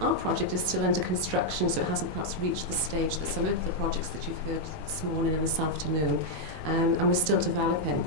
Our project is still under construction, so it hasn't perhaps reached the stage that some of the projects that you've heard this morning and this afternoon, and we're still developing.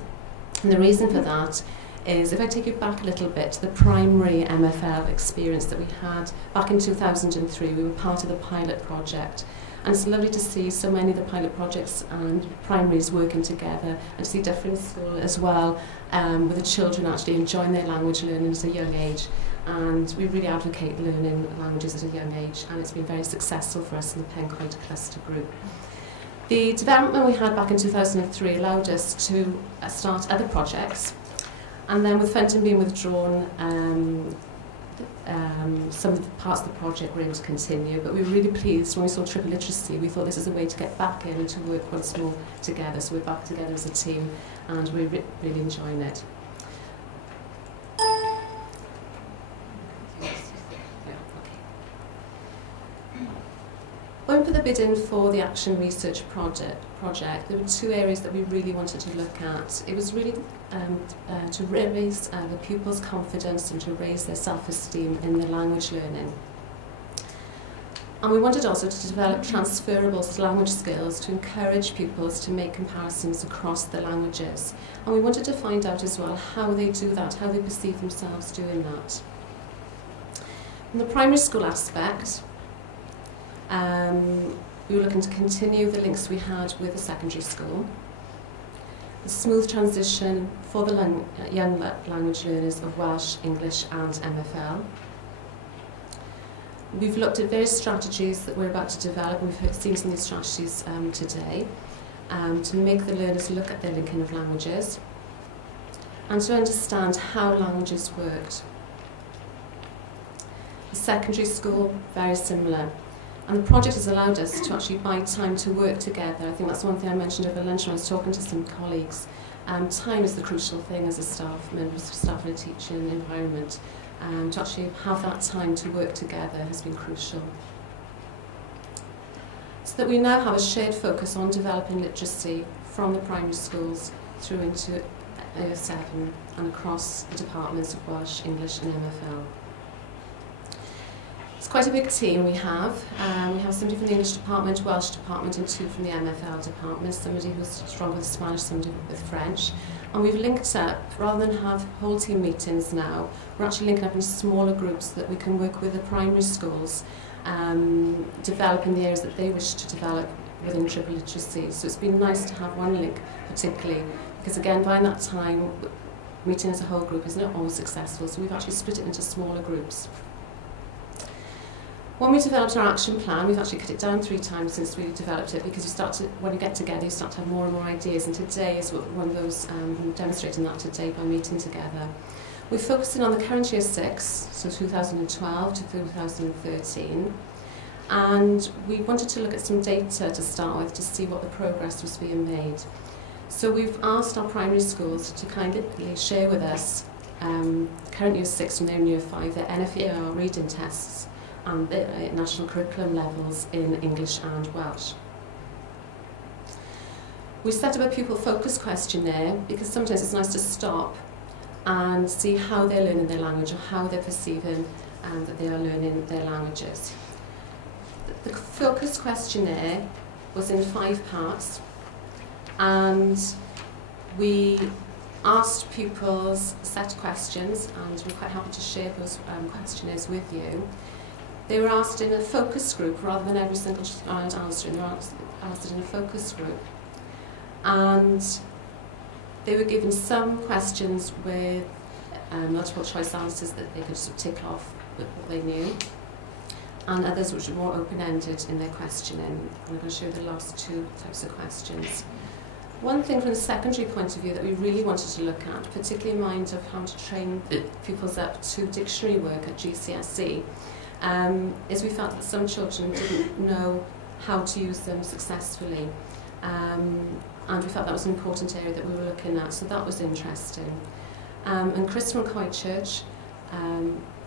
And the reason for that is, if I take you back a little bit to the primary MFL experience that we had back in 2003, we were part of the pilot project. And it's lovely to see so many of the pilot projects and primaries working together, and to see different school as well, with the children actually enjoying their language learning at a young age. And we really advocate learning languages at a young age, and it's been very successful for us in the Pencoed cluster group. The development we had back in 2003 allowed us to start other projects, and then with funding being withdrawn, some of the parts of the project were able to continue, but we were really pleased when we saw triple literacy. We thought this is a way to get back in and to work once more together, so we're back together as a team, and we're really enjoying it. When we put the bid in for the Action Research project, there were two areas that we really wanted to look at. It was really to raise the pupils' confidence and to raise their self-esteem in their language learning. And we wanted also to develop transferable language skills to encourage pupils to make comparisons across the languages. And we wanted to find out as well how they do that, how they perceive themselves doing that. In the primary school aspect, we were looking to continue the links we had with the secondary school, the smooth transition for the young language learners of Welsh, English and MFL. We've looked at various strategies that we're about to develop, and we've seen some of these strategies today, to make the learners look at their linking of languages and to understand how languages worked. The secondary school, very similar. And the project has allowed us to actually buy time to work together. I think that's one thing I mentioned over lunch when I was talking to some colleagues. Time is the crucial thing as a staff member, staff in a teaching environment. To actually have that time to work together has been crucial. So that we now have a shared focus on developing literacy from the primary schools through into Year 7 and across the departments of Welsh, English and MFL. It's quite a big team we have. We have somebody from the English department, Welsh department and two from the MFL department, somebody who's strong with Spanish, somebody with French. And we've linked up, rather than have whole team meetings now, we're actually linking up in smaller groups so that we can work with the primary schools, developing the areas that they wish to develop within triple literacy. So it's been nice to have one link particularly, because again, by that time, meeting as a whole group is not always successful, so we've actually split it into smaller groups. When we developed our action plan, we've actually cut it down 3 times since we developed it, because when you get together, you start to have more and more ideas, and today is one of those, demonstrating that today by meeting together. We're focusing on the current Year 6, so 2012 to 2013, and we wanted to look at some data to start with to see what the progress was being made. So we've asked our primary schools to kindly share with us current Year 6 and their Year 5, their NFER reading tests, and the national curriculum levels in English and Welsh. We set up a pupil focus questionnaire because sometimes it's nice to stop and see how they're learning their language or how they're perceiving that they are learning their languages. The focus questionnaire was in 5 parts, and we asked pupils a set of questions, and we're quite happy to share those questionnaires with you. They were asked in a focus group rather than every single child answering. They were asked in a focus group. And they were given some questions with multiple choice answers that they could sort of tick off with what they knew, and others which were more open-ended in their questioning. And I'm going to show you the last 2 types of questions. One thing from the secondary point of view that we really wanted to look at, particularly in mind of how to train pupils up to dictionary work at GCSE, is we felt that some children didn't know how to use them successfully, and we felt that was an important area that we were looking at, so that was interesting. And Chris from Christchurch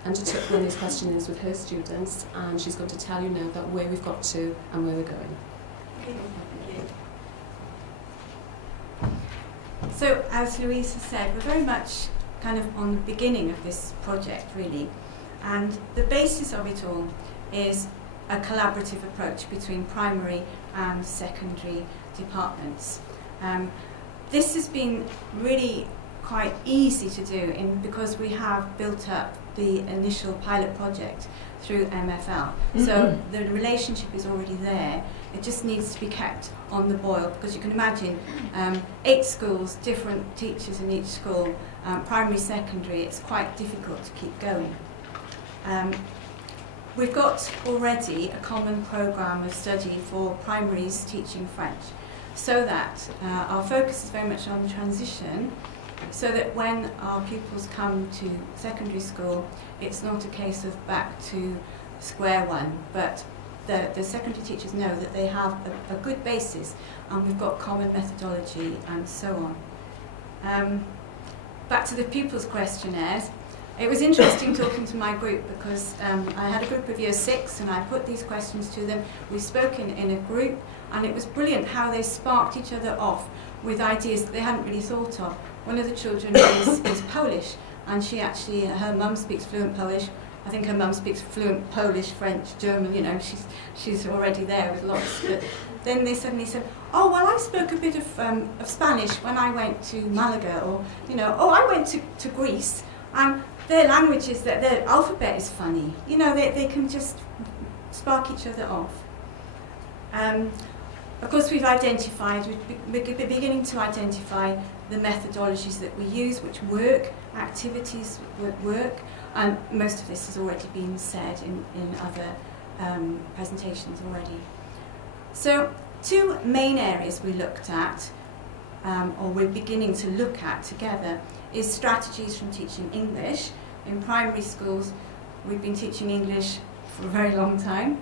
undertook one of these questionnaires with her students, and she's going to tell you now about where we've got to and where we're going. So, as Louise has said, we're very much kind of on the beginning of this project, really. And the basis of it all is a collaborative approach between primary and secondary departments. This has been really quite easy to do because we have built up the initial pilot project through MFL. So the relationship is already there. It just needs to be kept on the boil, because you can imagine 8 schools, different teachers in each school, primary, secondary, it's quite difficult to keep going. We've got already a common programme of study for primaries teaching French, so that our focus is very much on transition, so that when our pupils come to secondary school, it's not a case of back to square one, but the secondary teachers know that they have a good basis, and we've got common methodology and so on. Back to the pupils' questionnaires. It was interesting talking to my group, because I had a group of year 6 and I put these questions to them. We spoke in a group, and it was brilliant how they sparked each other off with ideas that they hadn't really thought of. One of the children is Polish, and she actually, her mum speaks fluent Polish. I think her mum speaks fluent Polish, French, German, you know, she's already there with lots. But then they suddenly said, oh, well, I spoke a bit of Spanish when I went to Malaga, or, you know, oh, I went to Greece, and their language is that their alphabet is funny. You know, they can just spark each other off. Of course, we're beginning to identify the methodologies that we use, which work, activities that work, and most of this has already been said in other presentations already. So, 2 main areas we looked at, or we're beginning to look at together, is strategies from teaching English. In primary schools, we've been teaching English for a very long time.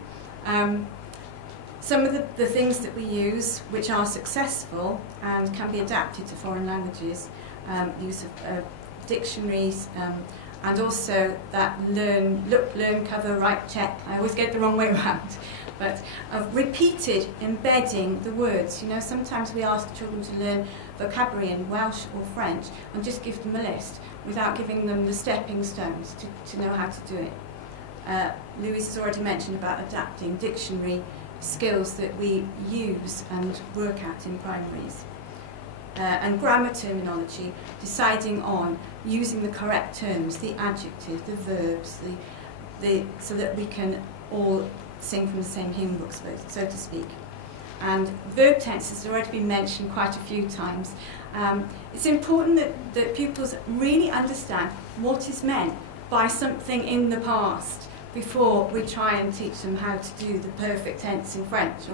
Some of the things that we use, which are successful and can be adapted to foreign languages, the use of dictionaries, and also that look, learn, cover, write, check. I always get it the wrong way around. But of repeated embedding the words. You know, sometimes we ask children to learn vocabulary in Welsh or French and just give them a list without giving them the stepping stones to know how to do it. Louise has already mentioned about adapting dictionary skills that we use and work at in primaries. And grammar terminology, deciding on using the correct terms, the adjectives, the verbs, so that we can all sing from the same hymn book, so to speak. And verb tense has already been mentioned quite a few times. It's important that pupils really understand what is meant by something in the past before we try and teach them how to do the perfect tense in French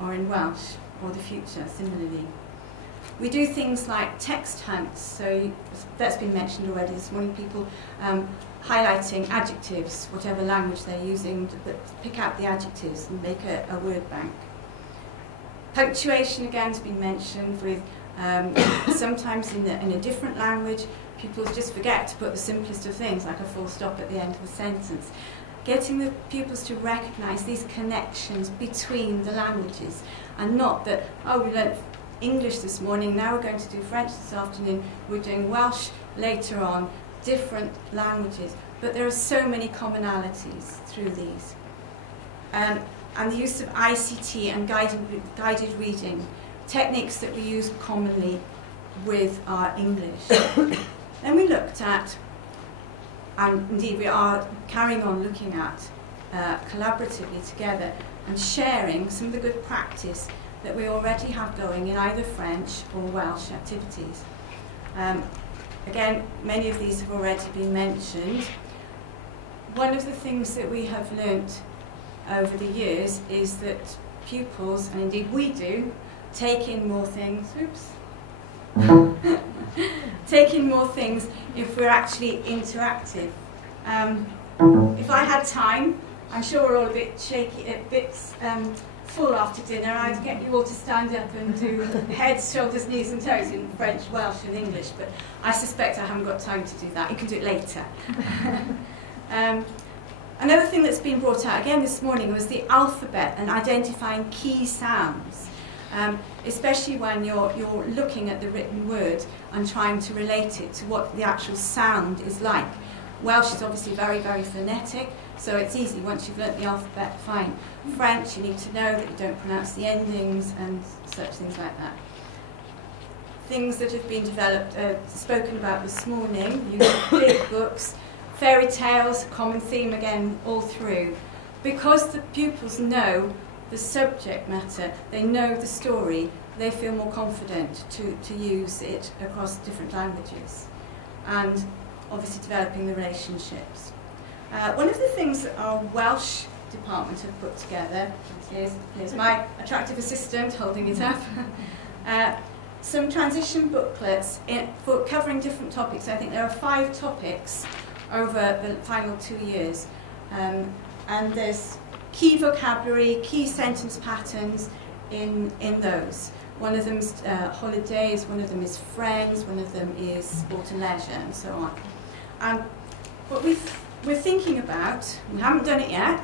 or in Welsh, or the future similarly. We do things like text hunts, so that's been mentioned already this morning, people highlighting adjectives, whatever language they're using, to pick out the adjectives and make a word bank. Punctuation again has been mentioned, with sometimes in a different language, people just forget to put the simplest of things, like a full stop at the end of a sentence. Getting the pupils to recognise these connections between the languages, and not that, oh, we learnt English this morning, now we're going to do French this afternoon, we're doing Welsh later on, different languages, but there are so many commonalities through these. And the use of ICT and guided reading, techniques that we use commonly with our English. Then we looked at, and indeed we are carrying on looking at, collaboratively together and sharing some of the good practice that we already have going in either French or Welsh activities. Again, many of these have already been mentioned. One of the things that we have learnt over the years is that pupils, and indeed we do, take in more things, take in more things if we're actually interactive. If I had time, I'm sure we're all a bit shaky, a bit full after dinner, I'd get you all to stand up and do heads, shoulders, knees and toes in French, Welsh and English, but I suspect I haven't got time to do that. You can do it later. Another thing that's been brought out again this morning was the alphabet and identifying key sounds, especially when you're looking at the written word and trying to relate it to what the actual sound is like. Welsh is obviously very, very phonetic, so it's easy. Once you've learnt the alphabet, fine. French, you need to know that you don't pronounce the endings and such things like that. Things that have been developed, spoken about this morning, use of big books, fairy tales, common theme again all through. Because the pupils know the subject matter, they know the story, they feel more confident to use it across different languages. And obviously developing the relationships. One of the things that our Welsh department have put together, here's my attractive assistant holding it up, some transition booklets for covering different topics. I think there are 5 topics over the final 2 years. And there's key vocabulary, key sentence patterns in those. One of them is holidays, one of them is friends, one of them is sport and leisure, and so on. And what we're thinking about, we haven't done it yet,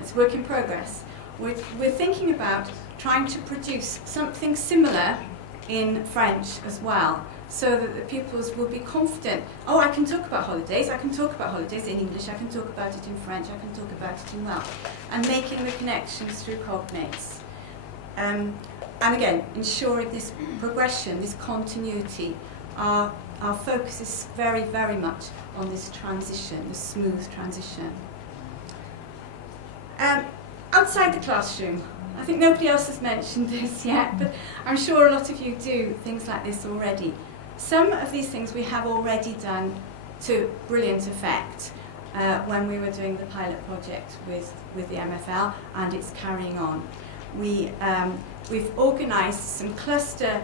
it's work in progress, we're thinking about trying to produce something similar in French as well, so that the pupils will be confident. Oh, I can talk about holidays in English, I can talk about it in French, I can talk about it in Welsh, and making the connections through cognates. And again, ensuring this progression, this continuity. Our focus is very, very much on this transition, this smooth transition. Outside the classroom, I think nobody else has mentioned this yet, but I'm sure a lot of you do things like this already. Some of these things we have already done to brilliant effect when we were doing the pilot project with the MFL, and it's carrying on. We've organised some cluster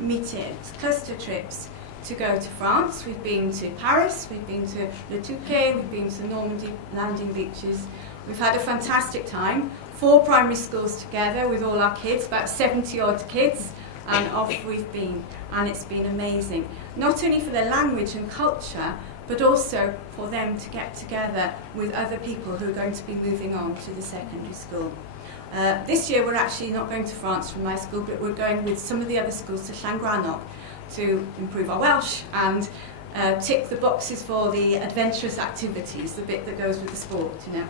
meetings, cluster trips to go to France. We've been to Paris, we've been to Le Touquet, we've been to Normandy landing beaches. We've had a fantastic time. 4 primary schools together with all our kids, about 70 odd kids, and off we've been. And it's been amazing. Not only for their language and culture, but also for them to get together with other people who are going to be moving on to the secondary school. This year we're actually not going to France from my school, but we're going with some of the other schools to Llangrannog to improve our Welsh and tick the boxes for the adventurous activities, the bit that goes with the sport, you know.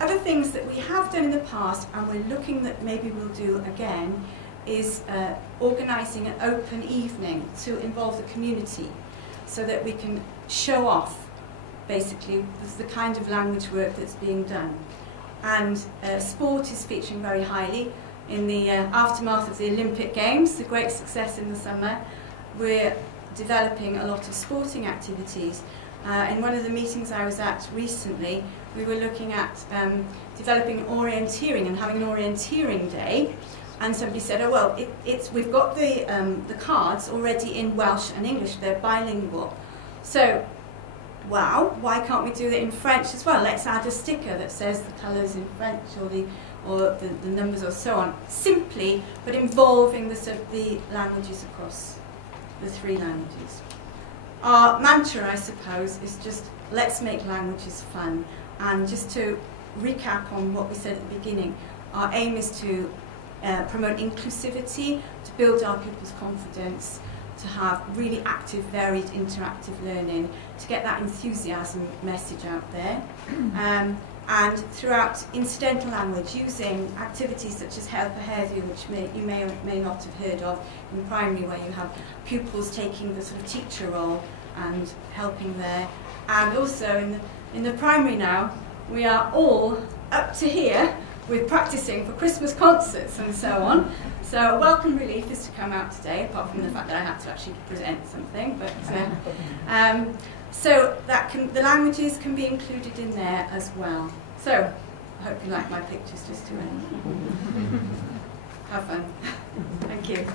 Other things that we have done in the past and we're looking that maybe we'll do again is organising an open evening to involve the community so that we can show off basically the kind of language work that's being done. And sport is featuring very highly in the aftermath of the Olympic Games, the great success in the summer. We're developing a lot of sporting activities. In one of the meetings I was at recently, we were looking at developing orienteering and having an orienteering day. And somebody said, oh well, we've got the cards already in Welsh and English, they're bilingual. So, wow, why can't we do it in French as well? Let's add a sticker that says the colours in French or the numbers or so on. Simply, but involving the languages across the 3 languages. Our mantra, I suppose, is just let's make languages fun. And just to recap on what we said at the beginning, our aim is to promote inclusivity, to build our pupils' confidence, to have really active, varied, interactive learning, to get that enthusiasm message out there. And throughout incidental language, using activities such as Help Ahead, which you may or may not have heard of in primary, where you have pupils taking the sort of teacher role and helping there. And also in the primary now, we are all up to here with practicing for Christmas concerts and so on. So a welcome relief is to come out today, apart from the fact that I had to actually present something. But so that the languages can be included in there as well. So I hope you like my pictures just to have fun. Thank you.